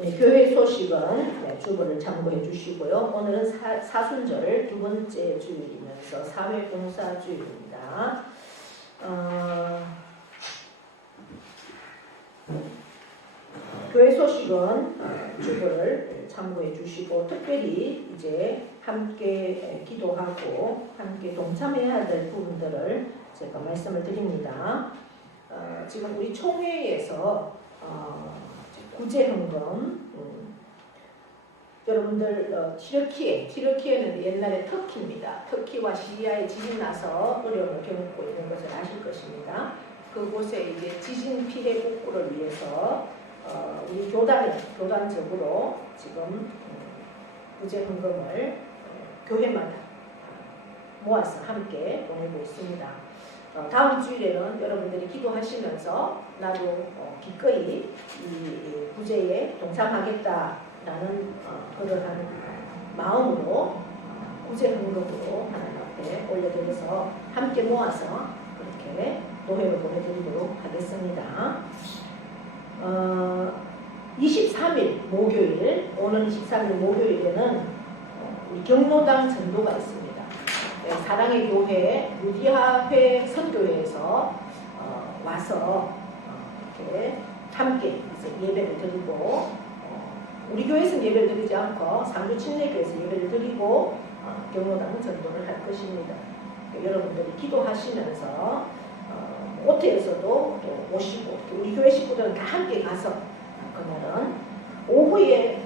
네, 교회 소식은 네, 주보를 참고해 주시고요. 오늘은 사순절 두 번째 주일이면서 사회봉사 주일입니다. 교회 소식은 주보를 참고해 주시고 특별히 이제 함께 기도하고 함께 동참해야 될 부분들을 제가 말씀을 드립니다. 지금 우리 총회에서 구제헌금 여러분들 티르키예는 옛날에 터키입니다. 터키와 시리아에 지진 나서 어려움을 겪고 있는 것을 아실 것입니다. 그곳에 이제 지진 피해 복구를 위해서 우리 교단적으로 지금 구제헌금을 교회마다 모아서 함께 보내고 있습니다. 다음 주일에는 여러분들이 기도하시면서 나도 기꺼이 이 구제에 동참하겠다라는 그러한 마음으로 구제헌금으로 하나님 앞에 올려드려서 함께 모아서 그렇게 노회를 보내드리도록 하겠습니다. 23일 목요일, 오늘 23일 목요일에는 우리 경로당 전도가 있습니다. 네, 사랑의 교회 루디아회 선교회에서 와서 이렇게 함께 이제 예배를 드리고 우리 교회에서는 예배를 드리지 않고 상주 침례교회에서 예배를 드리고 경로당 전도를 할 것입니다. 그러니까 여러분들이 기도하시면서 모태에서도 또 오시고 우리 교회 식구들은 다 함께 가서 그날은 오후에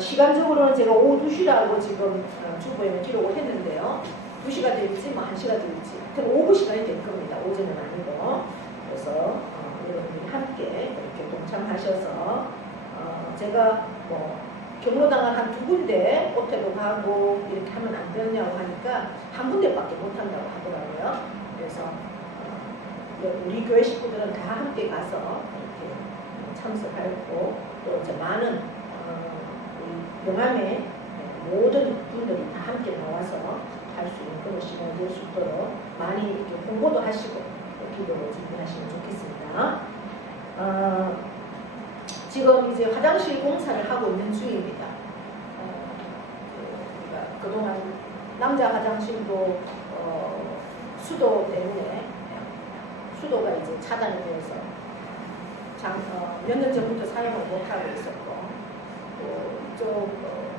시간적으로는 제가 오후 2시라고 지금 주보에는 기록을 했는데요. 2시가 될지 뭐 1시가 될지 하여튼 오후 시간이 될 겁니다. 오전은 아니고. 그래서 여러분들이 함께 이렇게 동참하셔서 제가 뭐 경로당을 한 2군데 호텔로 가고 이렇게 하면 안 되냐고 하니까 한 군데밖에 못 한다고 하더라고요. 그래서 우리 교회 식구들은 다 함께 가서 이렇게 참석하고 또 이제 많은 우리 영암의 모든 분들이 다 함께 나와서 할 수 있는 그런 시간이 될 수 있도록 많이 이렇게 공부도 하시고 기도를 준비하시면 좋겠습니다. 지금 이제 화장실 공사를 하고 있는 중입니다. 그동안 남자 화장실도 수도 때문에 수도가 이제 차단이 되어서 몇 년 전부터 사용을 못하고 있었고 또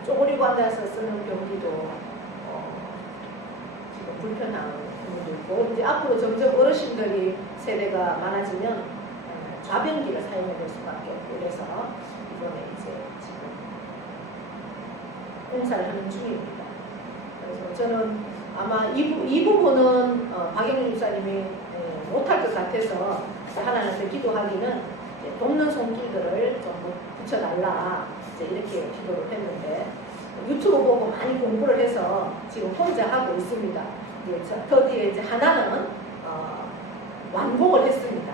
쪼그리고 앉아서 쓰는 경기도 지금 불편한 부분도 있고 이제 앞으로 점점 어르신들이 세대가 많아지면 좌변기를 사용해야 될 수밖에 없고 그래서 이번에 이제 지금 공사를 하는 중입니다. 그래서 저는 아마 이 부분은 박영민 목사님이 못할 것 같아서 하나님께 기도하기는 돕는 손길들을 좀 붙여달라 이제 이렇게 기도를 했는데 유튜브 보고 많이 공부를 해서 지금 혼자 하고 있습니다. 드디어 이제 하나는 완공을 했습니다.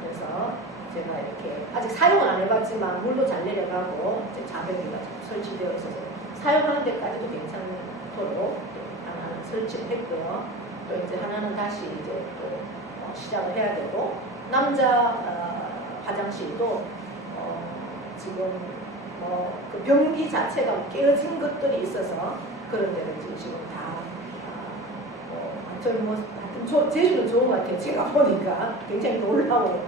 그래서 제가 이렇게 아직 사용은 안 해봤지만 물도 잘 내려가고 이제 자변기가 설치되어 있어서 사용하는 데까지도 괜찮도록 하나는 설치를 했고요. 또 이제 하나는 다시 이제 또 시작을 해야 되고 남자 화장실도 지금 그 변기 자체가 깨어진 것들이 있어서 그런 데를 지금 다 저는 하여튼 제주는 좋은 것 같아요. 제가 보니까 굉장히 놀라워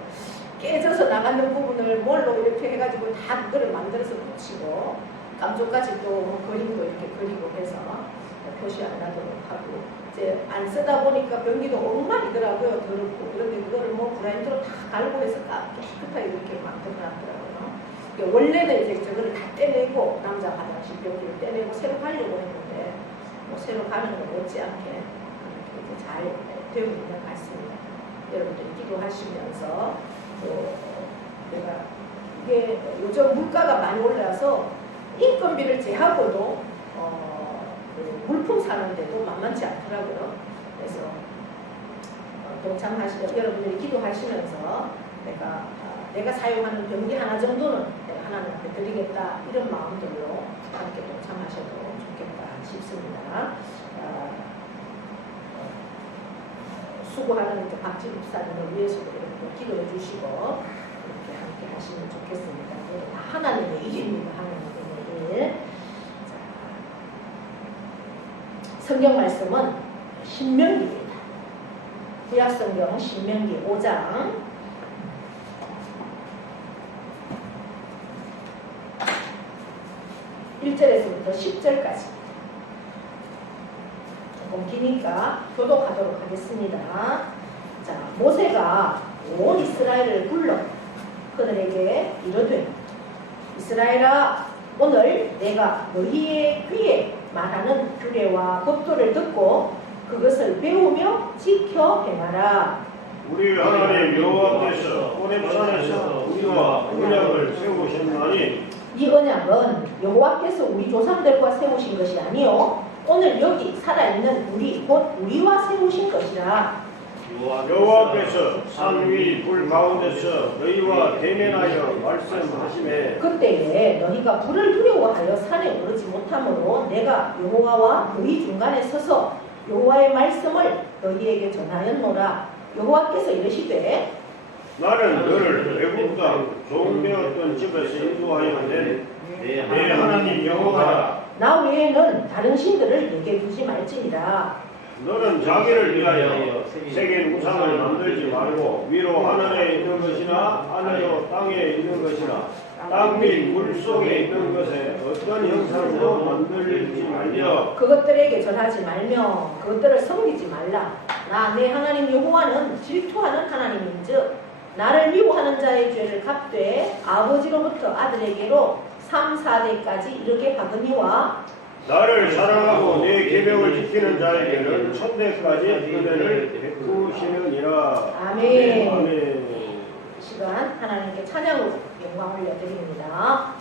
깨져서 나가는 부분을 뭘로 이렇게 해가지고 다 그거를 만들어서 붙이고 감쪽같이 또 그림도 이렇게 그리고 해서 표시 안 나도록 하고 이제 안 쓰다 보니까 변기도 엉망이더라고요. 더럽고 그런데 그거를 뭐 브라인드로 다 갈고 해서 깨끗하게 이렇게 만들어놨더라고요. 원래는 이제 저거를 다 떼내고 남자 화장실 변기를 떼내고 새로 가려고 했는데 뭐 새로 가는 건 못지않게 이렇게 잘 되어 있는 것 같습니다. 여러분들이 기도하시면서 또 내가 이게 요즘 물가가 많이 올라서 인건비를 제하고도 그 물품 사는데도 만만치 않더라고요. 그래서 여러분들이 기도하시면서 내가 사용하는 변기 하나 정도는 내가 하나님 앞에 드리겠다 이런 마음들로 함께 동참하셔도 좋겠다 싶습니다. 수고하는 박지 목사님을 위해서도 기도해 주시고 그렇게 함께 하시면 좋겠습니다. 네, 하나님의 일입니다. 하나님의 일. 자, 성경 말씀은 신명기입니다. 구약성경 신명기 5장 1절에서부터 10절까지 조금 기니까 교독하도록 하겠습니다. 자, 모세가 온 이스라엘을 불러 그들에게 이르되 이스라엘아 오늘 내가 너희의 귀에 말하는 규례와 법도를 듣고 그것을 배우며 지켜 행하라. 우리 하나님 여호와께서 호렙산에서 우리와 언약을 세우셨나니 이 언약은 여호와께서 우리 조상들과 세우신 것이 아니요 오늘 여기 살아있는 우리 곧 우리와 세우신 것이라. 여호와께서 산 위 불 가운데서 너희와 대면하여 말씀하시매 그때에 너희가 불을 두려워하여 산에 오르지 못하므로 내가 여호와와 너희 중간에 서서 여호와의 말씀을 너희에게 전하였노라. 여호와께서 이르시되 나는 너를 외국 땅 종되었던 집에서 인도하여 낸 내 하나님 여호와라. 나 외에는 다른 신들을 내게 두지 말지니라. 너는 자기를 위하여 새긴 우상을 만들지 말고 위로 하늘에 있는 것이나 하늘로 땅에 있는 것이나 땅 및 물 속에 있는 것에 어떤 형상도 만들지 말며 그것들에게 전하지 말며 그것들을 섬기지 말라. 나 내 하나님 여호와는 질투하는 하나님인즉 나를 미워하는 자의 죄를 갚되 아버지로부터 아들에게로 3, 4대까지 이르게 하거니와 나를 사랑하고 내 계명을 지키는 자에게는 천대까지 은혜를 베푸시느니라. 아멘. 아멘. 이 시간 하나님께 찬양으로 영광 올려드립니다.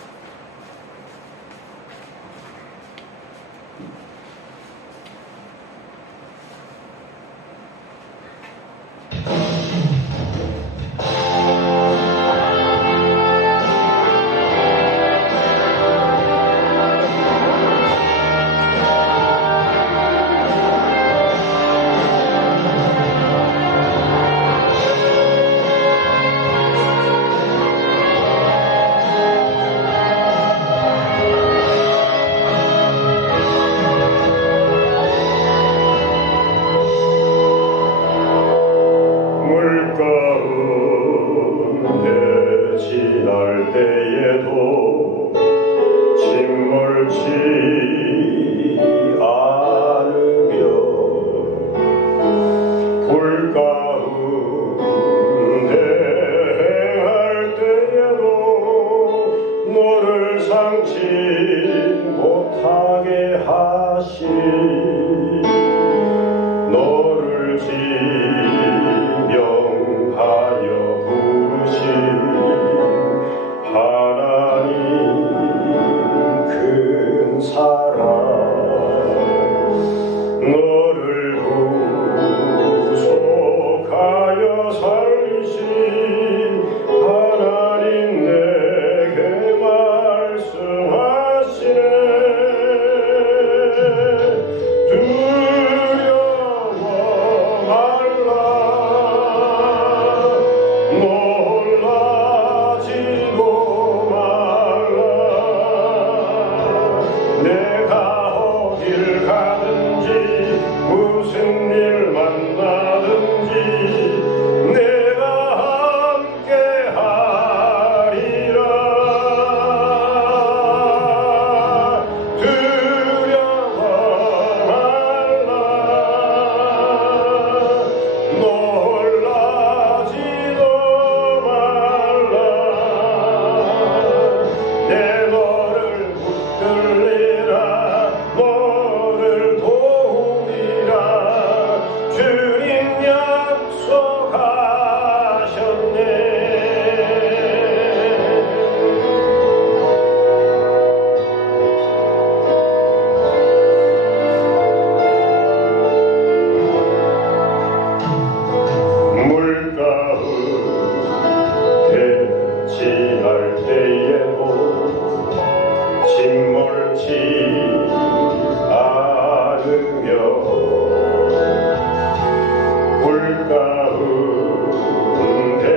불가운데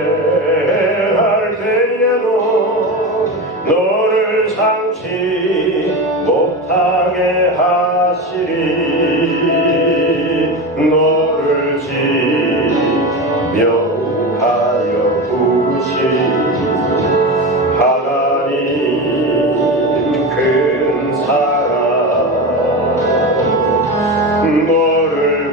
할 때 당치 못하게 하시리 너를 지명하여 부르신 하나님 큰 사랑 너를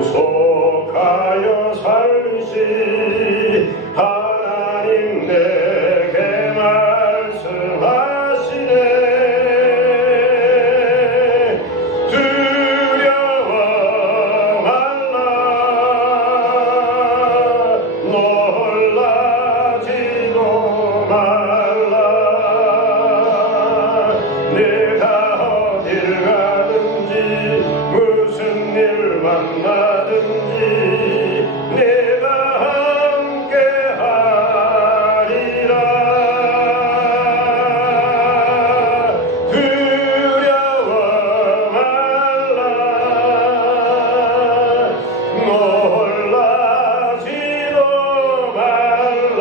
구속하여 살리신 하나님 내게 말씀하시네 두려워 말라 놀라지도 말라 내가 어딜 가든지 무슨 일 만나든지 내가 함께 하리라 두려워 말라 놀라지도 말라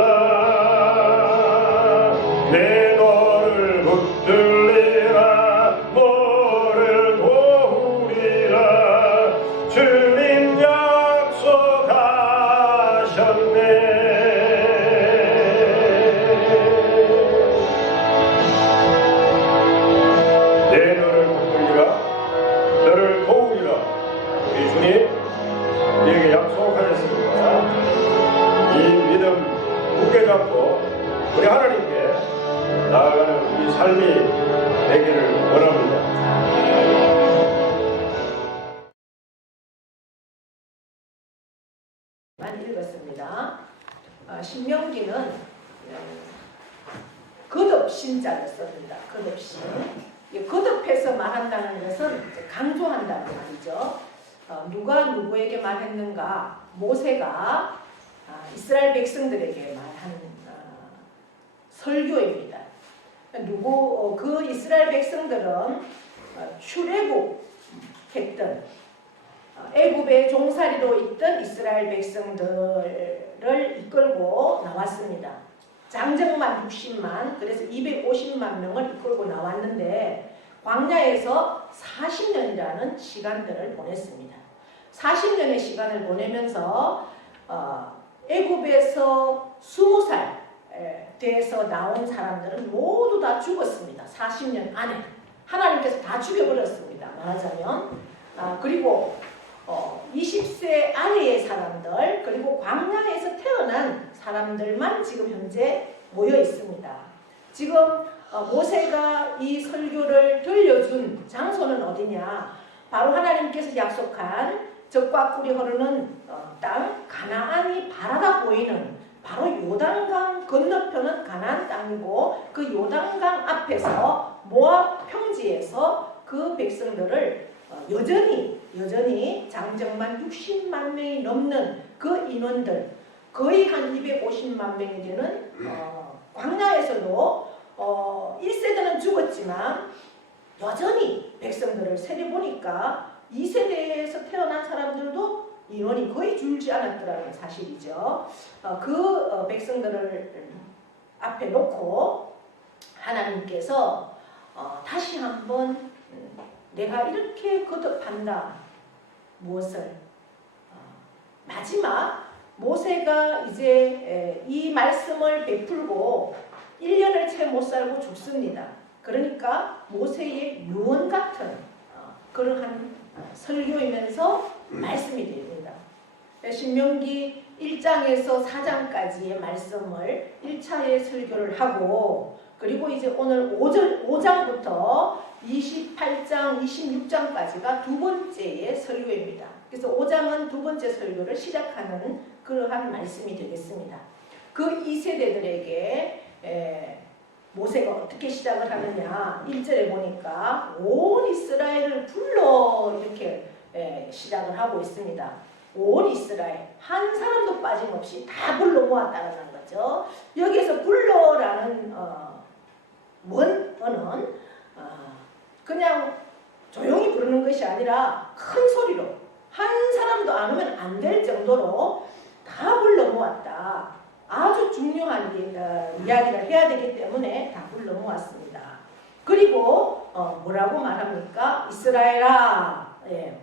내 너를 붙들리라 너를 도우리라 주님 약속하셨네 내 너를 붙들리라 너를 도우리라 우리 주님 우리에게 약속하셨습니다. 이 믿음 굳게 잡고 우리 하나님께 나아가는 우리 삶이 되기를 원합니다. 많이 읽었습니다. 신명기는 거듭신자를 씁니다. 거듭신. 거듭해서 말한다는 것은 강조한다는 말이죠. 누가 누구에게 말했는가? 모세가 이스라엘 백성들에게 말한 설교입니다. 그 이스라엘 백성들은 출애굽했던 애굽의 종살이로 있던 이스라엘 백성들을 이끌고 나왔습니다. 장정만 60만, 그래서 250만 명을 이끌고 나왔는데 광야에서 40년이라는 시간들을 보냈습니다. 40년의 시간을 보내면서 애굽에서 20살 돼서 나온 사람들은 모두 다 죽었습니다. 40년 안에 하나님께서 다 죽여버렸습니다. 말하자면 그리고 20세 아래의 사람들 그리고 광야에서 태어난 사람들만 지금 현재 모여 있습니다. 지금 모세가 이 설교를 들려준 장소는 어디냐? 바로 하나님께서 약속한 적과 꿀이 흐르는 땅 가나안이 바라다 보이는 바로 요단강 건너편은 가나안 땅이고 그 요단강 앞에서 모압 평지에서 그 백성들을 여전히 장정만 60만 명이 넘는 그 인원들 거의 한 250만 명이 되는 광야에서도 1세대는 죽었지만 여전히 백성들을 세려보니까 2세대에서 태어난 사람들도 인원이 거의 줄지 않았더라는 사실이죠. 그 백성들을 앞에 놓고 하나님께서 다시 한번 내가 이렇게 거듭한다. 무엇을? 마지막 모세가 이제 이 말씀을 베풀고 1년을 채 못 살고 죽습니다. 그러니까 모세의 유언 같은 그러한 설교이면서 말씀이 됩니다. 신명기 1장에서 4장까지의 말씀을 1차의 설교를 하고 그리고 이제 오늘 5장부터 28장, 26장까지가 두 번째의 설교입니다. 그래서 5장은 두 번째 설교를 시작하는 그러한 말씀이 되겠습니다. 그 2세대들에게 모세가 어떻게 시작을 하느냐 1절에 보니까 온 이스라엘을 불러 이렇게 시작을 하고 있습니다. 온 이스라엘 한 사람도 빠짐없이 다 불러 모았다는 거죠. 여기에서 불러라는 원어는 그냥 조용히 부르는 것이 아니라 큰 소리로 한 사람도 안 오면 안 될 정도로 다 불러 모았다. 아주 중요한 이야기를 해야 되기 때문에 답을 넘어왔습니다. 그리고 뭐라고 말합니까? 이스라엘아, 예.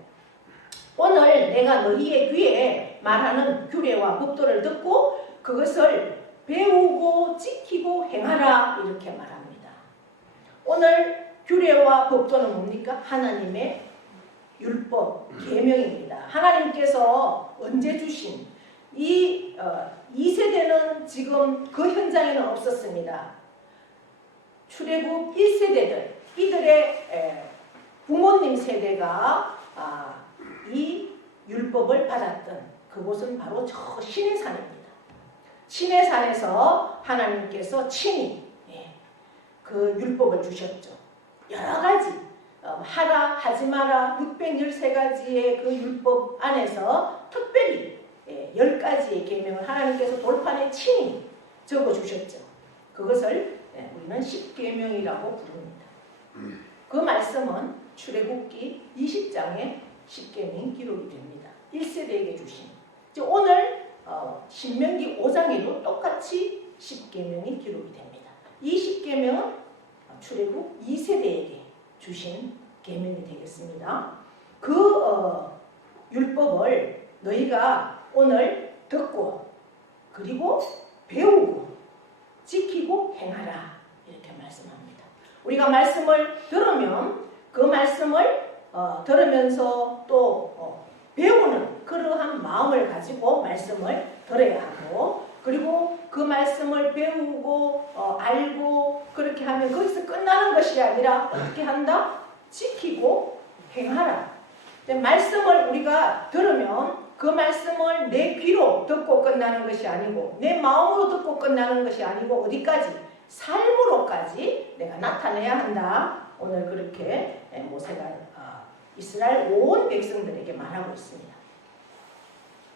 오늘 내가 너희의 귀에 말하는 규례와 법도를 듣고 그것을 배우고 지키고 행하라 이렇게 말합니다. 오늘 규례와 법도는 뭡니까? 하나님의 율법, 계명입니다. 하나님께서 언제 주신 이 2세대는 지금 그 현장에는 없었습니다. 출애굽 1세대들, 이들의 부모님 세대가 이 율법을 받았던 그곳은 바로 저 신의 산입니다. 신의 산에서 하나님께서 친히 그 율법을 주셨죠. 여러 가지 하라 하지 마라 613가지의 그 율법 안에서 특별히 10가지의 계명을 하나님께서 돌판에 친히 적어주셨죠. 그것을 우리는 십계명이라고 부릅니다. 그 말씀은 출애굽기 20장에 십계명이 기록이 됩니다. 1세대에게 주신. 오늘 신명기 5장에도 똑같이 십계명이 기록이 됩니다. 이 십계명은 출애굽 2세대에게 주신 계명이 되겠습니다. 그 율법을 너희가 오늘 듣고 그리고 배우고 지키고 행하라 이렇게 말씀합니다. 우리가 말씀을 들으면 그 말씀을 들으면서 또 배우는 그러한 마음을 가지고 말씀을 들어야 하고 그리고 그 말씀을 배우고 알고 그렇게 하면 거기서 끝나는 것이 아니라 어떻게 한다? 지키고 행하라. 말씀을 우리가 들으면 그 말씀을 내 귀로 듣고 끝나는 것이 아니고 내 마음으로 듣고 끝나는 것이 아니고 어디까지? 삶으로까지 내가 나타내야 한다. 오늘 그렇게 모세가 이스라엘 온 백성들에게 말하고 있습니다.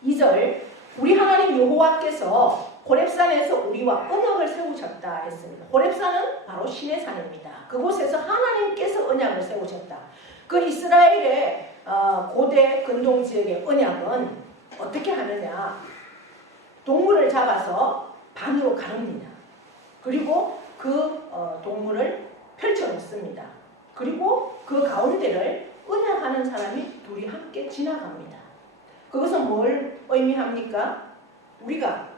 2절 우리 하나님 여호와께서 호렙산에서 우리와 언약을 세우셨다 했습니다. 호렙산은 바로 신의 산입니다. 그곳에서 하나님께서 언약을 세우셨다. 그 이스라엘의 고대 근동 지역의 언약은 어떻게 하느냐? 동물을 잡아서 반으로 가릅니다. 그리고 그 동물을 펼쳐놓습니다. 그리고 그 가운데를 언약하는 사람이 둘이 함께 지나갑니다. 그것은 뭘 의미합니까? 우리가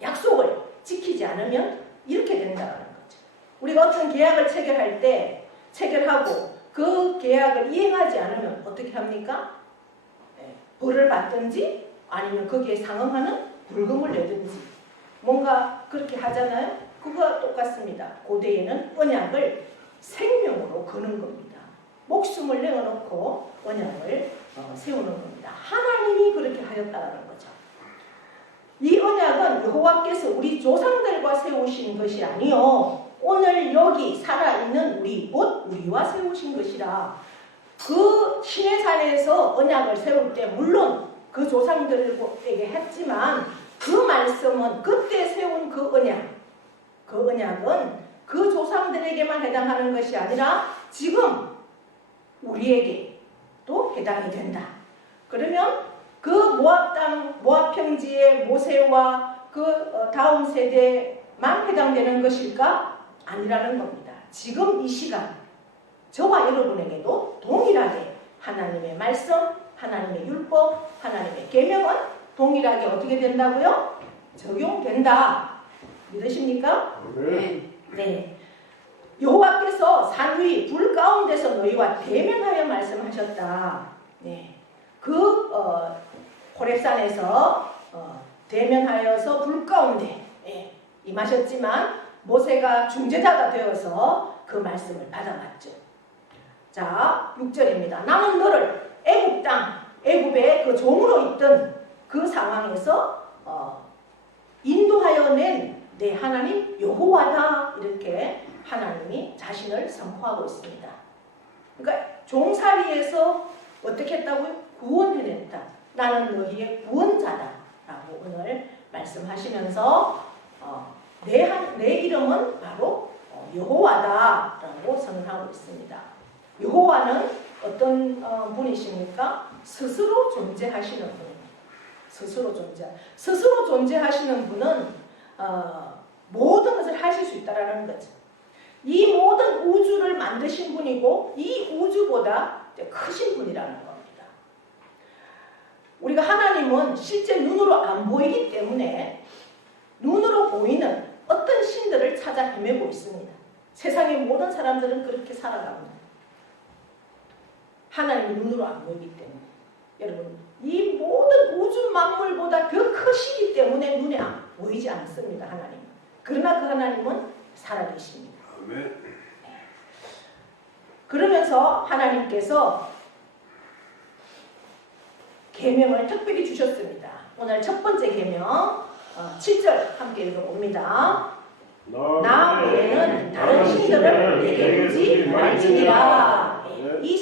약속을 지키지 않으면 이렇게 된다는 거죠. 우리가 어떤 계약을 체결할 때 체결하고 그 계약을 이행하지 않으면 어떻게 합니까? 벌을 받든지 아니면 거기에 상응하는 불금을 내든지 뭔가 그렇게 하잖아요. 그거와 똑같습니다. 고대에는 언약을 생명으로 거는 겁니다. 목숨을 내어놓고 언약을 세우는 겁니다. 하나님이 그렇게 하였다는 거죠. 이 언약은 여호와께서 우리 조상들과 세우신 것이 아니요 오늘 여기 살아있는 우리 곧 우리와 세우신 것이라. 그 신의 산에서 언약을 세울 때 물론 그 조상들에게 했지만 그 말씀은 그때 세운 그 언약은 그 조상들에게만 해당하는 것이 아니라 지금 우리에게도 해당이 된다. 그러면 그 모압 땅, 모압 평지의 모세와 그 다음 세대만 해당되는 것일까? 아니라는 겁니다. 지금 이 시간 저와 여러분에게도 동일하게 하나님의 말씀, 하나님의 율법, 하나님의 계명은 동일하게 어떻게 된다고요? 적용된다. 믿으십니까? 네. 여호와께서 산 위 불 가운데서 너희와 대면하여 말씀하셨다. 네. 그 호렙산에서 대면하여서 불 가운데 임하셨지만 모세가 중재자가 되어서 그 말씀을 받아갔죠. 자, 6절입니다. 나는 너를 애굽 땅, 애굽에 그 종으로 있던 그 상황에서 인도하여 낸 내 하나님 여호와다. 이렇게 하나님이 자신을 선포하고 있습니다. 그러니까 종살이에서 어떻게 했다고요? 구원해냈다. 나는 너희의 구원자다라고 오늘 말씀하시면서 내 이름은 바로 여호와다라고 선언하고 있습니다. 여호와는 어떤 분이십니까? 스스로 존재하시는 분입니다. 스스로 존재하시는 분은 모든 것을 하실 수 있다라는 거죠. 이 모든 우주를 만드신 분이고 이 우주보다 크신 분이라는 겁니다. 우리가 하나님은 실제 눈으로 안 보이기 때문에 눈으로 보이는 어떤 신들을 찾아 헤매고 있습니다. 세상의 모든 사람들은 그렇게 살아갑니다. 하나님이 눈으로 안 보이기 때문에. 여러분, 이 모든 우주 만물보다 더 크시기 때문에 눈에 보이지 않습니다. 하나님은. 그러나 그 하나님은 살아계십니다. 아멘. 그러면서 하나님께서 계명을 특별히 주셨습니다. 오늘 첫 번째 계명 7절 함께 읽어봅니다. 나 외에는 다른 신들을 내게 두지 말지니라. 이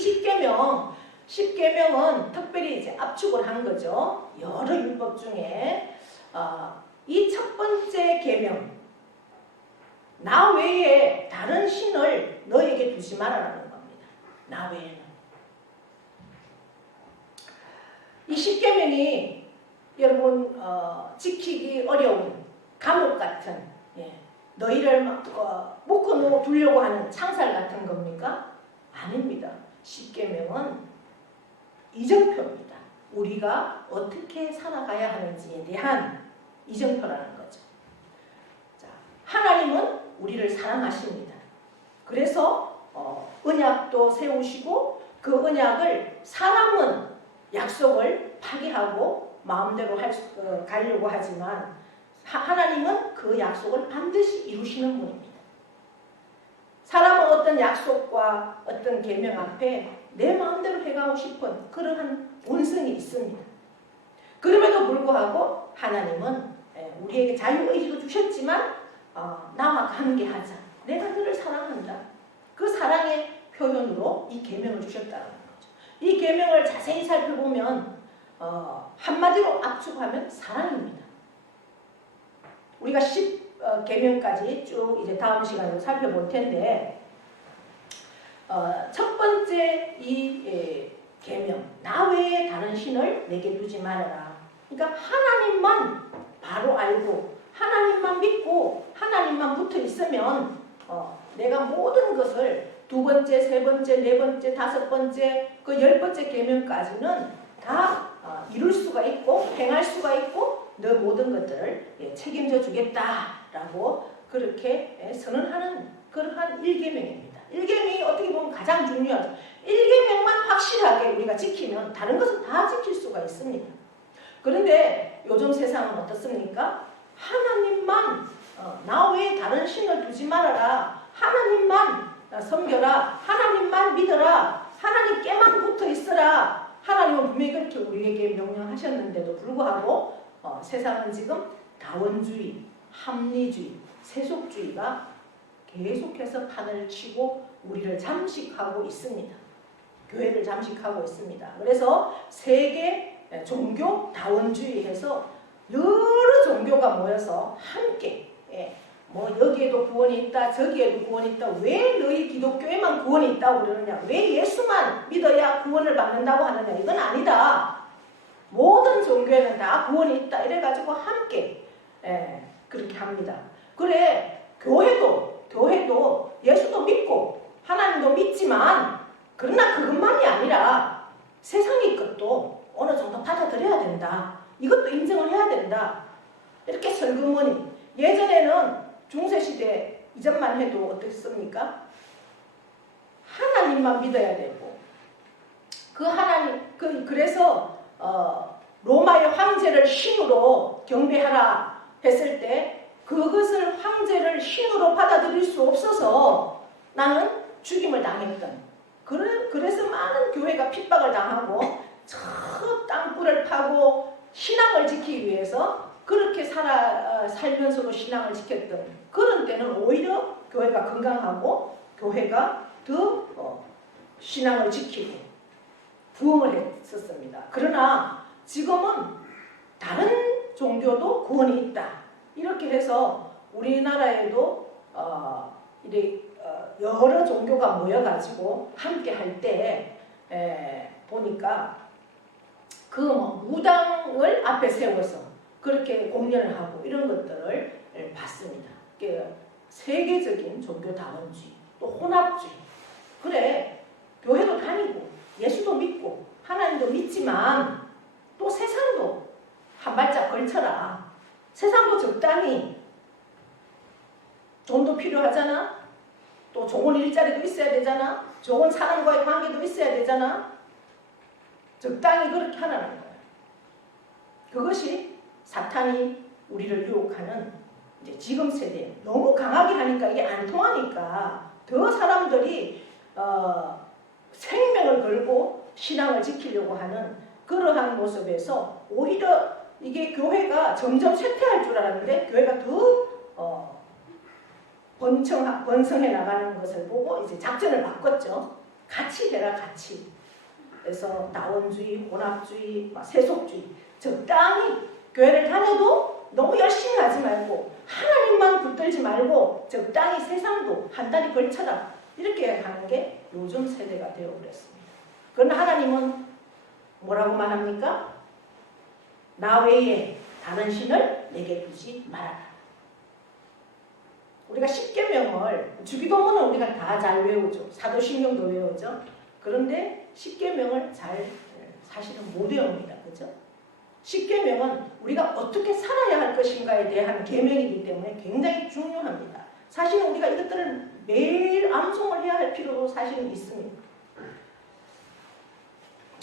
10계명은 특별히 이제 압축을 한 거죠. 여러 율법 중에 이 첫 번째 계명, 나 외에 다른 신을 너에게 두지 말아라는 겁니다. 나 외에는. 이 10계명이 여러분 지키기 어려운 감옥 같은, 너희를 묶어 두려고 하는 창살 같은 겁니까? 아닙니다. 10계명은 이정표입니다. 우리가 어떻게 살아가야 하는지에 대한 이정표라는 거죠. 자, 하나님은 우리를 사랑하십니다. 그래서 언약도 세우시고 그 언약을 사람은 약속을 파기하고 마음대로 가려고 하지만 하나님은 그 약속을 반드시 이루시는 분입니다. 사람은 어떤 약속과 어떤 계명 앞에 내 마음대로 해가고 싶은 그러한 본성이 있습니다. 그럼에도 불구하고 하나님은 우리에게 자유의지도 주셨지만 나와 함께하자. 내가 너를 사랑한다. 그 사랑의 표현으로 이 계명을 주셨다는 거죠. 이 계명을 자세히 살펴보면 한마디로 압축하면 사랑입니다. 우리가 10계명까지 쭉 이제 다음 시간에 살펴볼 텐데 첫 번째 이 계명, 나 외에 다른 신을 내게 두지 말아라. 그러니까 하나님만 바로 알고 하나님만 믿고 하나님만 붙어 있으면 내가 모든 것을 두 번째, 세 번째, 네 번째, 다섯 번째, 그 10번째 계명까지는 다 이룰 수가 있고 행할 수가 있고 너 모든 것들을 책임져 주겠다라고 그렇게 선언하는 그러한 1계명입니다. 1계명이 어떻게 보면 가장 중요하죠. 1계명만 확실하게 우리가 지키면 다른 것은 다 지킬 수가 있습니다. 그런데 요즘 세상은 어떻습니까? 하나님만 나 외에 다른 신을 두지 말아라. 하나님만 섬겨라. 하나님만 믿어라. 하나님께만 붙어 있어라. 하나님은 분명히 그렇게 우리에게 명령하셨는데도 불구하고 세상은 지금 다원주의, 합리주의, 세속주의가 계속해서 판을 치고 우리를 잠식하고 있습니다. 교회를 잠식하고 있습니다. 그래서 세계 종교 다원주의에서 여러 종교가 모여서 함께 여기에도 구원이 있다, 저기에도 구원이 있다. 왜 너희 기독교에만 구원이 있다고 그러느냐? 왜 예수만 믿어야 구원을 받는다고 하느냐? 이건 아니다. 모든 종교에는 다 구원이 있다. 이래가지고 함께 그렇게 합니다. 그래, 교회도 예수도 믿고 하나님도 믿지만 그러나 그것만이 아니라 세상의 것도 어느 정도 받아들여야 된다. 이것도 인정을 해야 된다. 이렇게 설교문이 예전에는 중세시대 이전만 해도 어떻습니까? 하나님만 믿어야 되고 그 하나님 그래서 로마의 황제를 신으로 경배하라 했을 때 그것을 황제를 신으로 받아들일 수 없어서 나는 죽임을 당했던 그래서 많은 교회가 핍박을 당하고 저 땅굴을 파고 신앙을 지키기 위해서 그렇게 살면서도 신앙을 지켰던 그런 때는 오히려 교회가 건강하고 교회가 더 신앙을 지키고 부흥을 했었습니다. 그러나 지금은 다른 종교도 구원이 있다. 이렇게 해서 우리나라에도 여러 종교가 모여가지고 함께 할 때 보니까 그 무당을 앞에 세워서 그렇게 공연을 하고 이런 것들을 봤습니다. 세계적인 종교다원주의, 또 혼합주의. 그래, 교회도 다니고 예수도 믿고 하나님도 믿지만 또 세상도 한 발짝 걸쳐라. 세상도 적당히 돈도 필요하잖아. 또 좋은 일자리도 있어야 되잖아. 좋은 사람과의 관계도 있어야 되잖아. 적당히 그렇게 하라는 거야. 그것이 사탄이 우리를 유혹하는 이제 지금 세대. 너무 강하게 하니까 이게 안 통하니까 더 사람들이 생명을 걸고 신앙을 지키려고 하는 그러한 모습에서 오히려 이게 교회가 점점 쇠퇴할 줄 알았는데 교회가 더 번성해 나가는 것을 보고 이제 작전을 바꿨죠. 같이 해라, 같이. 그래서 다원주의, 혼합주의, 세속주의. 적당히 교회를 다녀도 너무 열심히 하지 말고 하나님만 붙들지 말고 적당히 세상도 한 달이 걸쳐라. 이렇게 하는 게 요즘 세대가 되어버렸습니다. 그러나 하나님은 뭐라고 말합니까? 나 외에 다른 신을 내게 두지 말아라. 우리가 십계명을 주기도문은 우리가 다 잘 외우죠. 사도신경도 외우죠. 그런데 십계명을 잘 사실은 못 외웁니다. 그죠? 십계명은 우리가 어떻게 살아야 할 것인가에 대한 계명이기 때문에 굉장히 중요합니다. 사실은 우리가 이것들을 매일 암송을 해야 할 필요도 사실은 있습니다.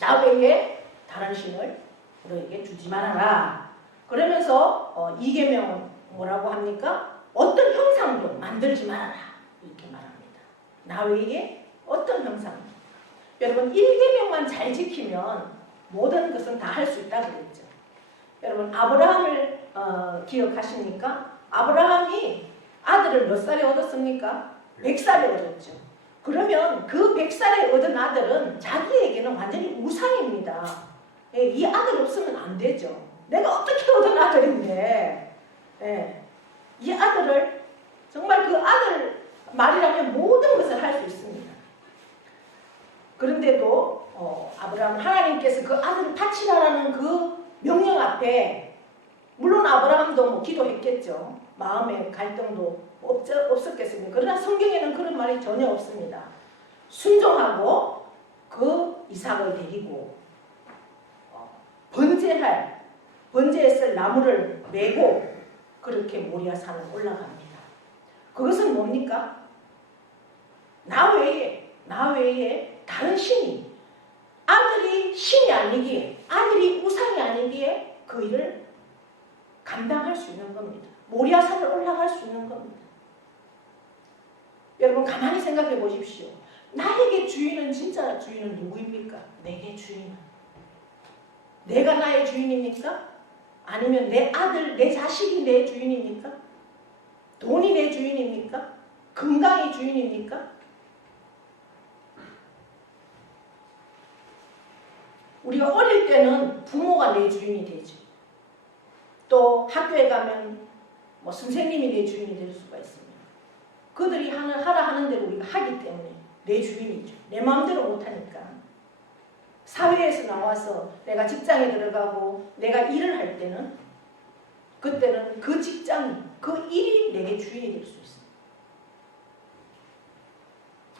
나 외에 다른 신을 너에게 주지 말아라. 그러면서 이 계명은 뭐라고 합니까? 어떤 형상도 만들지 말아라. 이렇게 말합니다. 나 외에 어떤 형상도. 여러분 1계명만 잘 지키면 모든 것은 다 할 수 있다고 그랬죠. 여러분 아브라함을 기억하십니까? 아브라함이 아들을 몇 살에 얻었습니까? 100살에 얻었죠. 그러면 그 100살에 얻은 아들은 자기에게는 완전히 우상입니다. 이 아들 없으면 안 되죠. 내가 어떻게 얻은 아들인데 이 아들을 정말 그 아들 말이라면 모든 것을 할 수 있습니다. 그런데도 아브라함 하나님께서 그 아들을 바치라라는 그 명령 앞에 물론 아브라함도 뭐 기도했겠죠. 마음의 갈등도 없었겠습니까? 그러나 성경에는 그런 말이 전혀 없습니다. 순종하고 그 이삭을 데리고 번제했을 나무를 메고 그렇게 모리아산을 올라갑니다. 그것은 뭡니까? 나 외에 다른 신이 아들이 신이 아니기에 아들이 우상이 아니기에 그 일을 감당할 수 있는 겁니다. 모리아산을 올라갈 수 있는 겁니다. 여러분 가만히 생각해 보십시오. 나에게 주인은 진짜 주인은 누구입니까? 내게 주인은 내가 나의 주인입니까? 아니면 내 아들, 내 자식이 내 주인입니까? 돈이 내 주인입니까? 건강이 주인입니까? 우리가 어릴 때는 부모가 내 주인이 되죠. 또 학교에 가면 뭐 선생님이 내 주인이 될 수가 있습니다. 그들이 하라 하는 대로 우리가 하기 때문에 내 주인이죠. 내 마음대로 못하니까. 사회에서 나와서 내가 직장에 들어가고 내가 일을 할 때는 그때는 그 직장, 그 일이 내게 주인이 될 수 있습니다.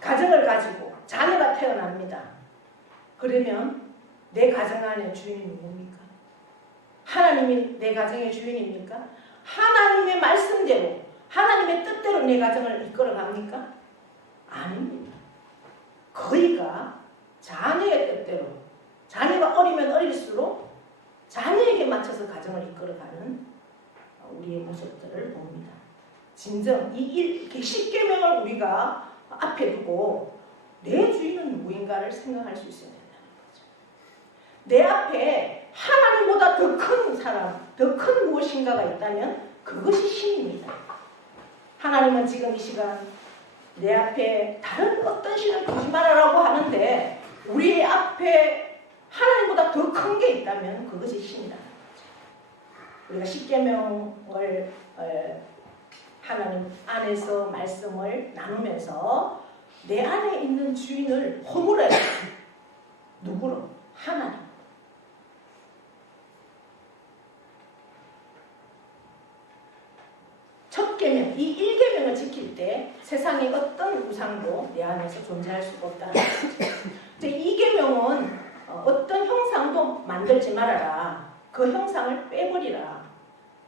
가정을 가지고 자녀가 태어납니다. 그러면 내 가정 안에 주인이 누굽니까? 하나님이 내 가정의 주인입니까? 하나님의 말씀대로 하나님의 뜻대로 내 가정을 이끌어 갑니까? 아닙니다. 거의가 자녀의 뜻대로 자녀가 어리면 어릴수록 자녀에게 맞춰서 가정을 이끌어가는 우리의 모습들을 봅니다. 진정 이 10계명을 우리가 앞에 두고 내 주인은 누구인가를 생각할 수 있어야 된다는 거죠. 내 앞에 하나님보다 더 큰 사람, 더 큰 무엇인가가 있다면 그것이 신입니다. 하나님은 지금 이 시간 내 앞에 다른 어떤 신을 두지 말아라고 하는데 우리 앞에 하나님보다 더 큰 게 있다면 그것이 신이라는 거죠. 우리가 십계명을 하나님 안에서 말씀을 나누면서 내 안에 있는 주인을 허물어야 돼요. 누구로? 하나님. 이 일계명을 지킬 때 세상에 어떤 우상도 내 안에서 존재할 수가 없다는 거죠. 이 계명은 어떤 형상도 만들지 말아라. 그 형상을 빼버리라.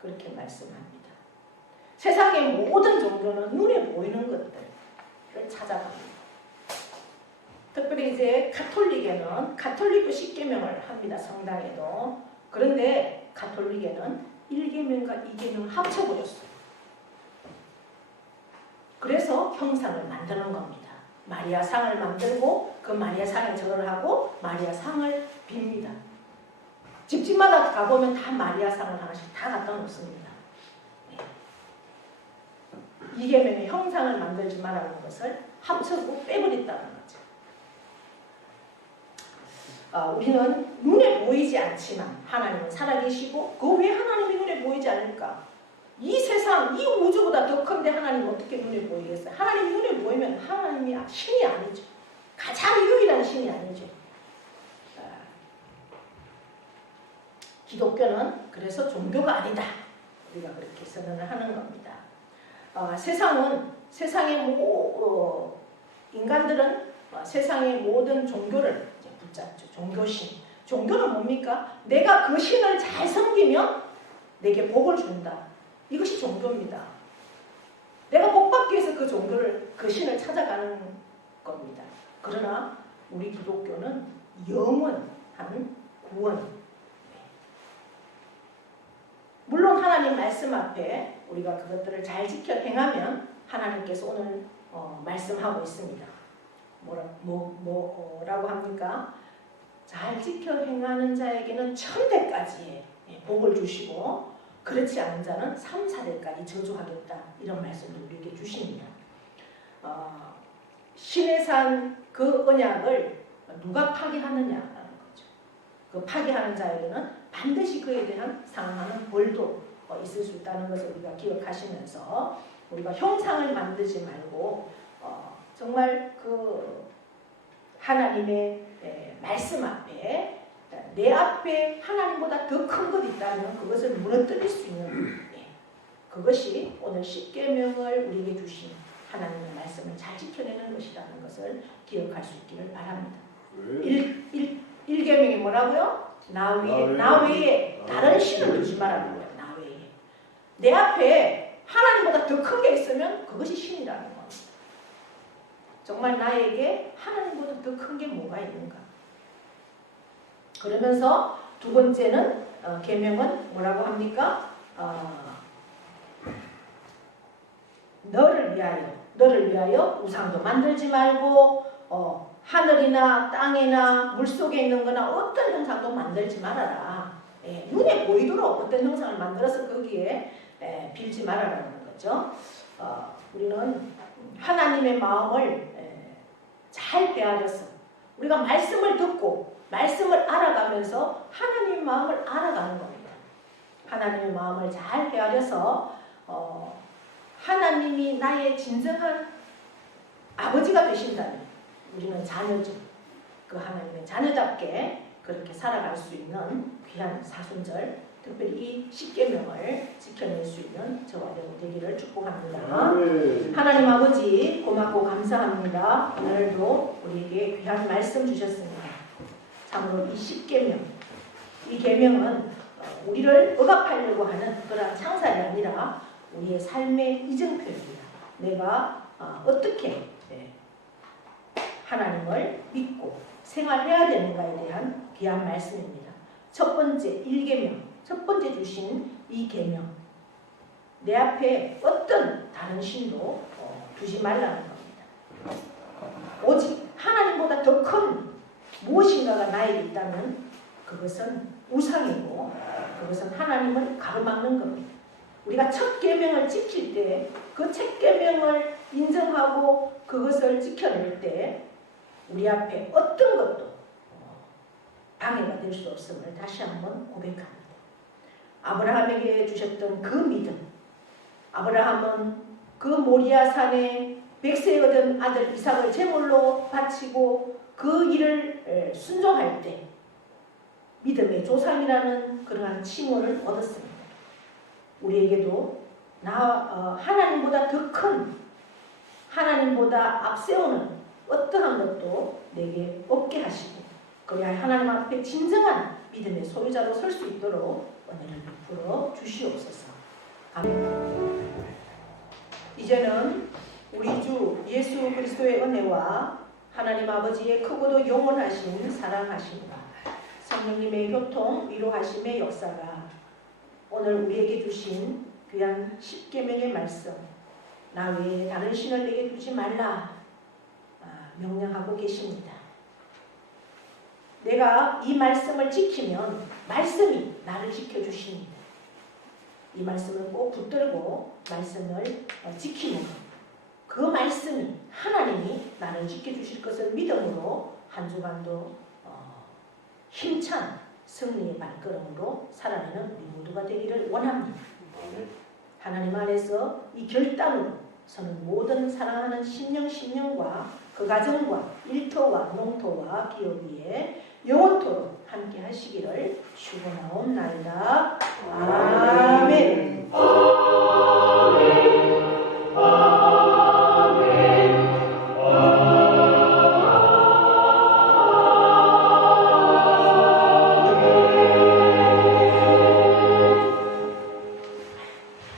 그렇게 말씀합니다. 세상의 모든 종교는 눈에 보이는 것들을 찾아갑니다. 특별히 이제 가톨릭에는 가톨릭도 10계명을 합니다. 성당에도. 그런데 가톨릭에는 1계명과 2계명을 합쳐버렸어요. 그래서 형상을 만드는 겁니다. 마리아 상을 만들고 그 마리아 상에 절을 하고 마리아 상을 빕니다. 집집마다 가보면 다 마리아 상을 하나씩 다 갖다 놓습니다. 네. 2계명의 형상을 만들지 말라는 것을 합쳐서 빼버렸다는 거죠. 우리는 눈에 보이지 않지만 하나님은 살아계시고 그 왜 하나님이 눈에 보이지 않을까? 이 세상, 이 우주보다 더 큰데 하나님은 어떻게 눈에 보이겠어요? 하나님이 눈에 보이면 하나님이 신이 아니죠. 가장 유일한 신이 아니죠. 기독교는 그래서 종교가 아니다. 우리가 그렇게 선언을 하는 겁니다. 세상의 인간들은 세상의 모든 종교를 이제 붙잡죠. 종교신. 종교는 뭡니까? 내가 그 신을 잘 섬기면 내게 복을 준다. 이것이 종교입니다. 내가 복받기 위해서 그 종교를, 그 신을 찾아가는 겁니다. 그러나 우리 기독교는 영원한 구원. 물론 하나님 말씀 앞에 우리가 그것들을 잘 지켜 행하면 하나님께서 오늘 말씀하고 있습니다. 뭐라고 합니까? 잘 지켜 행하는 자에게는 천대까지의 복을 주시고 그렇지 않은 자는 3, 4대까지 저주하겠다. 이런 말씀도 우리에게 주십니다. 신의 산 그 언약을 누가 파괴하느냐라는 거죠. 그 파괴하는 자에게는 반드시 그에 대한 상하는 벌도 있을 수 있다는 것을 우리가 기억하시면서 우리가 형상을 만들지 말고 정말 그 하나님의 말씀 앞에 내 앞에 하나님보다 더 큰 것 있다면 그것을 무너뜨릴 수 있는 그것이 오늘 10계명을 우리에게 주신 하나님의 말씀을 잘 지켜내는 것이라는 것을 기억할 수 있기를 바랍니다. 1계명이 뭐라고요? 나 외에 다른 신을 두지 말라는 거예요. 나 외에. 내 앞에 하나님보다 더 큰 게 있으면 그것이 신이라는 겁니다. 정말 나에게 하나님보다 더 큰 게 뭐가 있는가? 그러면서 두 번째는 계명은 뭐라고 합니까? 너를 위하여 우상도 만들지 말고 하늘이나 땅이나 물속에 있는 거나 어떤 형상도 만들지 말아라. 눈에 보이도록 어떤 형상을 만들어서 거기에 빌지 말아라는 거죠. 우리는 하나님의 마음을 잘 헤아려서 우리가 말씀을 듣고 말씀을 알아가면서 하나님의 마음을 알아가는 겁니다. 하나님의 마음을 잘 헤아려서 하나님이 나의 진정한 아버지가 되신다면 우리는 자녀죠. 그 하나님의 자녀답게 그렇게 살아갈 수 있는 귀한 사순절, 특별히 이 10계명을 지켜낼 수 있는 저와 여러분 되기를 축복합니다. 하나님 아버지 고맙고 감사합니다. 오늘도 우리에게 귀한 말씀 주셨습니다. 참으로 이 10계명, 이 계명은 우리를 억압하려고 하는 그런 창살이 아니라 우리의 삶의 이정표입니다. 내가 어떻게 하나님을 믿고 생활해야 되는가에 대한 귀한 말씀입니다. 첫 번째 1계명, 첫 번째 주신 이 계명, 내 앞에 어떤 다른 신도 두지 말라는 겁니다. 오직 하나님보다 더 큰 무엇인가가 나에게 있다면 그것은 우상이고 그것은 하나님을 가로막는 겁니다. 우리가 첫 계명을 지킬 때 그 첫 계명을 인정하고 그것을 지켜낼 때 우리 앞에 어떤 것도 방해가 될 수 없음을 다시 한번 고백합니다. 아브라함에게 주셨던 그 믿음, 아브라함은 그 모리아 산에 백세에 얻은 아들 이삭을 제물로 바치고 그 일을 순종할 때 믿음의 조상이라는 그러한 칭호를 얻었습니다. 우리에게도 하나님보다 더 큰, 하나님보다 앞세우는 어떠한 것도 내게 없게 하시고, 그래야 하나님 앞에 진정한 믿음의 소유자로 설 수 있도록 은혜를 베풀어 주시옵소서. 아멘. 이제는 우리 주 예수 그리스도의 은혜와 하나님 아버지의 크고도 영원하신 사랑하심과 성령님의 교통, 위로하심의 역사가 오늘 우리에게 주신 귀한 십계명의 말씀, 나 외에 다른 신을 내게 두지 말라 명령하고 계십니다. 내가 이 말씀을 지키면 말씀이 나를 지켜주십니다. 이 말씀을 꼭 붙들고 말씀을 지키는 것, 그 말씀이 하나님이 나를 지켜주실 것을 믿음으로 한 주간도 힘찬 승리의 발걸음으로 살아내는 우리 모두가 되기를 원합니다. 하나님 안에서 이 결단으로 서는 모든 사랑하는 심령과 그 가정과 일터와 농토와 기업 위에 영원토록 함께 하시기를 축원하옵나이다. 아멘.